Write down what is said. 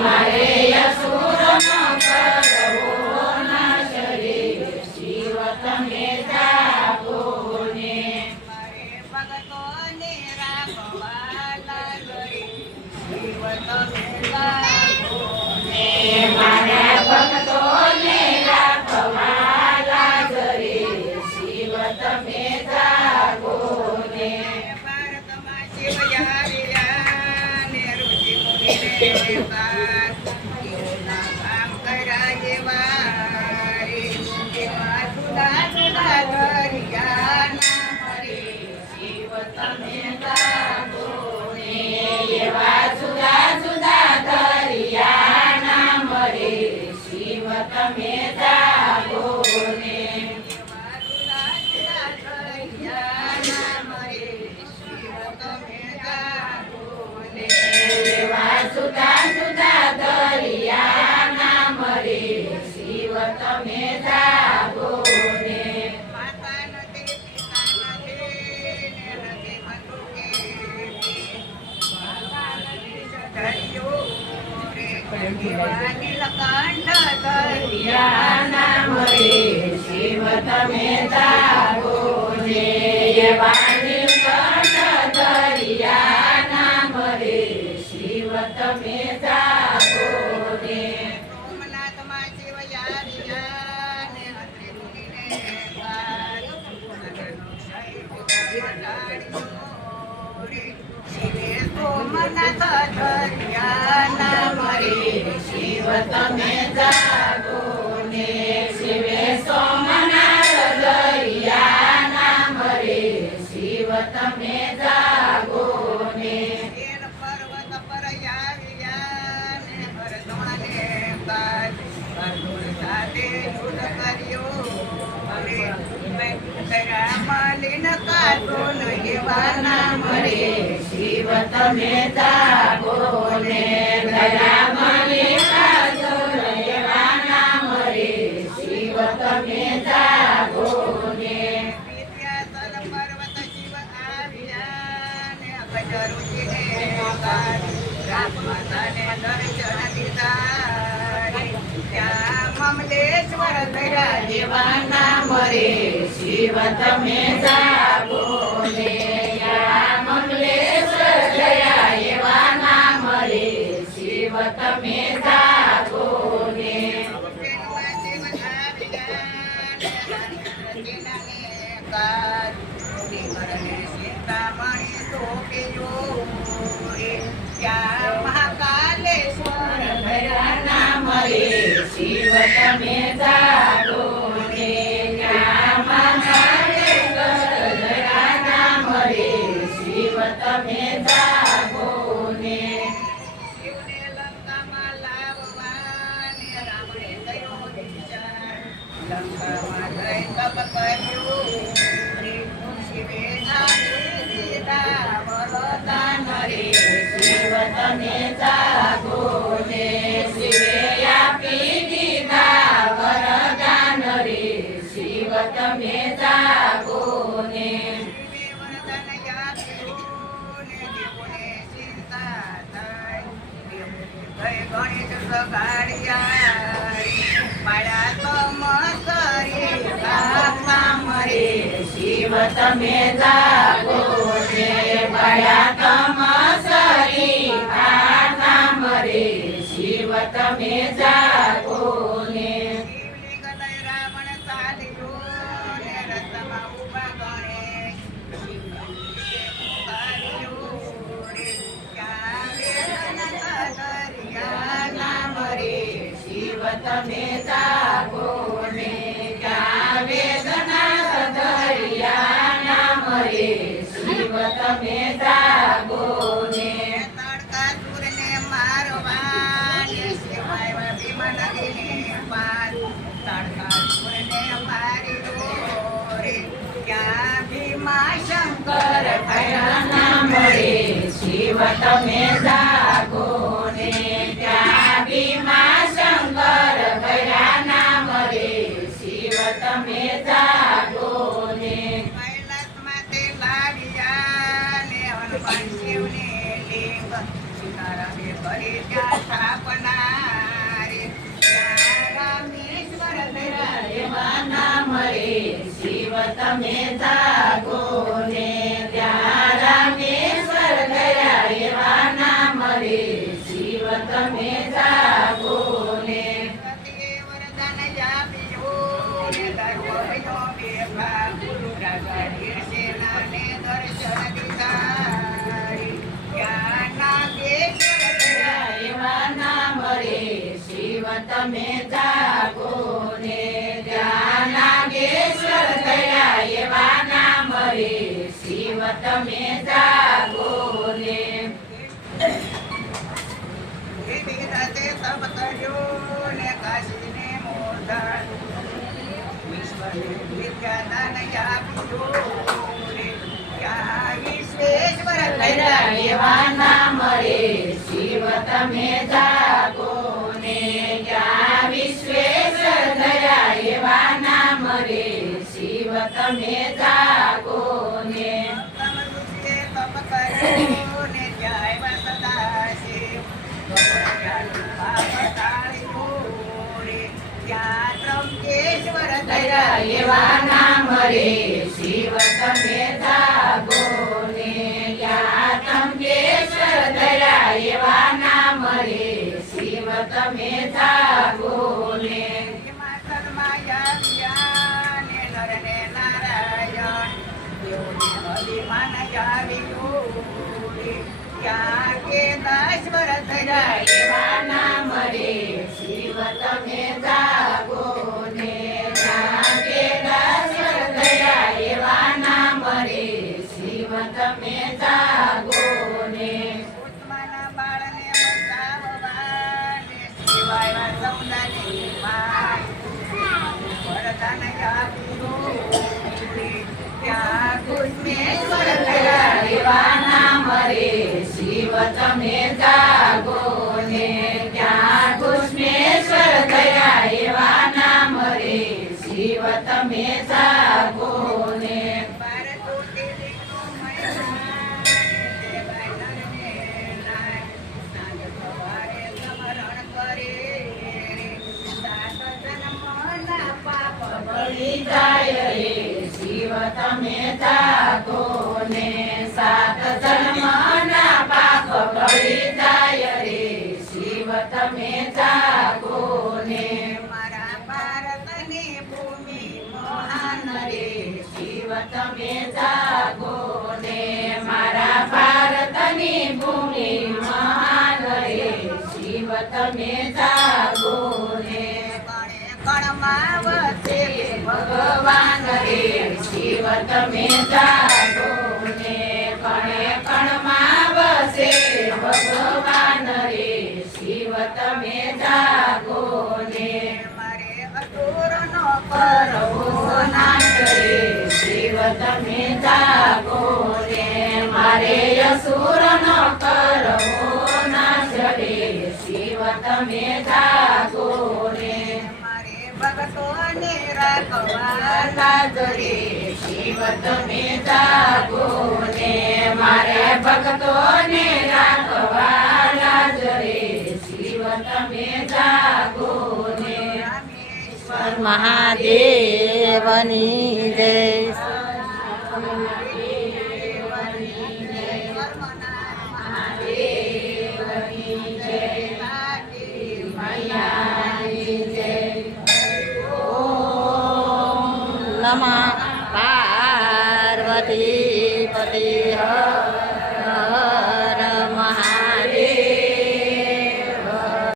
મારે અસુરનો કરવો નાશ રે શિવ તમે જાગો ને મારે ભગતોને રાખવાલા ઘરે શિવ તમે જાગો ને મારા ભક્તોને રાખવાલા ઘરે શિવ તમે જાગો ને ભારતમાં શિવ આવ્યા ને ઋષિ મુનિને બાદ કેવના કામ કર્યા જેવા રે એવા જુદા જુદા દરિયા ના મરે શિવ તમે જાગો ને એવા જુદા જુદા દરિયાના મરે શિવ તમે જાગો ને એવા જુદા જુદા દરિયા ના મરે શિવ તમે જાગો ને એવા જુદા જુદા દરિયાના મરે શિવ તમે જાગો ને માતા નથી પિતા નથી ને નથી બંધુ કે માતા નથી સધર્યો રે એવા નીલકંઠ દરિયા દરિયાના મરે શિવ તમે જાગો ને એવા નીલકંઠ દરિયાના મરે શિવ તમે જાગો ને સોમનાથમાં શિવ યારિયા ને અત્રે મુનિને બાદ નગરનો સહિત ઘટાડ્યો રે શિવે સોમનાથ દરિયાના મરે શિવ તમે જાગો ને શિવે સોમનાથ દરિયાના મરે શિવ તમે જાગો ને એન પર્વત પર આવ્યા ને હરદોણે બાદ હરદોળ સાથે યુદ્ધ કર્યો રે મેં કર્યા માલિન કાઢો ન એવાના મરે શિવ તમે જાગો ને દયામણી કાજો એવાના મરે શિવ તમે જાગો ને વિદ્યાસન પર્વત શિવ આવ્યા ને ગજરુચિને બાદ રામ માતાને દર્શન દીધા રે ત્યાં મમલેશ્વર થયા દેવાના મરે શિવ તમે જાગો ને યા મંગલેશ્વર જયા એવાના મરે શિવ તમે જાગો ને મહાકાલેશ્વર દયાના મરે શિવ તમે જાગો ને યા મંગલેશ્વર દયાના મરે શિવ તમે જાગો ને શિવને લંકામાં લાવવા ને રાવણે કર્યો વિચાર લંકામાં જઈ તપ કર્યું રે શિવે આપી દીધા વરદાન રે શિવ તમે જાગો ને શિવે આપી દીધા વરદાન રે શિવ તમે જાગો ને શિવે વરદાન આપ્યું ને દેવોને ચિંતા થઈ દેવોને ગઈ ગણિત સગાડ્યા રે પાડ્યા તમ કરી કાકા મરે શિવ તમે જાગો ને બળ્યા તમસરી કાના મરે શિવ તમે જાગો ને શિવલિંગ લઈ રાવણ ચાલ્યો ને રથમાં ઊભા ગણેશ શિવલિંગે પુકાર્યો રે ક્યાં વેદના દરિયાના મરે શિવ તમે જાગો ને ક્યાં વેદના દરિયાના મરે શિવ તમે જાગો ને તડકાસુરને મારવા ને શિવાય ભીમ નદીને પાર તડકાસુરને માર્યો રે ક્યાં ભીમા શંકર કરના મરે શિવ તમે જાગો ને ત્યાં ભીમા શંકર કરના મરે શિવ તમે જાગો ને કૈલાસમાં તે લાવ્યા ને હનુમાન શિવને લિંગ સીતારામે કરી ત્યાં સ્થાપના તમે જાગો ને ત્યાં રામેશ્વર ગયા એવા નામ રે શિવ તમે જાગો ને સતીએ વરદાન જાપ્યું ને ધર્મનો બેભા ગુરુ રાજા વીરસેનાને દર્શન દીધારી ત્યાં નાગેશ્વર ગયા એવા નામ રે શિવ તમે જાગો ને ત્યાં નાગેશ્વર થયા એવા નામ રે શિવ તમે જાગો ને વિધિરતે સબ કર્યું ને કાશીને મોઢા વિશ્વને વિદ્યાદાન આપ્યું ને ત્યાં વિશ્વેશ્વર કર્યા એવા નામ રે શિવ તમે જાગો ને ત્યાં વિશ્વેશ્વર થયા એવા નામ રે શિવ તમે જાગો ને કમલુષે તપ કર્યું ને જય વસદાશિવ પાપ ટાળ્યું ને ત્યાં ત્રંબકેશ્વર થયા એવા નામ રે શિવ તમે જાગો ને ત્યાં ત્રંબકેશ્વર થયા એવા નામ રે શિવ તમે જાગો ને હિમાચલ માયા ને નર ને નારાયણ દેવને અભિમાન જાવ્યું રે ત્યાં કેદાશ્વર થયા થયા એવા નામ રે શિવ તમે જાગો ને ત્યાં કેદાશ્વર થયા એવા નામ રે શિવ તમે જાગો ને ઉત્માના બાળને બચાવવા ને શિવાય સૌદાની માં વરદાન આપ્યું રે ત્યાં કુસ્મેશ્વર થયા એવા નામ રે શિવ તમે જાગો ને ત્યાં કૃષ્ણેશ્વર થયા એવા નામ રે શિવ તમે જાગો ને બળી જાય રે શિવ તમે જાગો ને સાત જન્મના પાપ બળી જાય રે શિવ તમે જાગો ને મારા ભારતની ભૂમિ મહાન રે શિવ તમે જાગો ને મારા ભારતની ભૂમિ મહાન રે શિવ તમે જાગો ને કણમાં વસે ભગવાન રે શિવ તમે જાગો ને કણે કણમાં વસે ભગવાન રે શિવ તમે જાગો ને મારે અતુરનો કરવો નાશ રે શિવ તમે જાગો ને મારે અસુરનો કરવો નાશ રે શિવ તમે જાગો ને મારે ભગતોને રાખવા લાજ રે શિવ તમે જાગો ને મારે ભક્તોને રાખવા લાજ રે શિવ તમે જાગો ને રામેશ્વર મહાદેવની જય મહાદેવની જય મૈયાની જય નમઃ પાર્વતી પતિ હર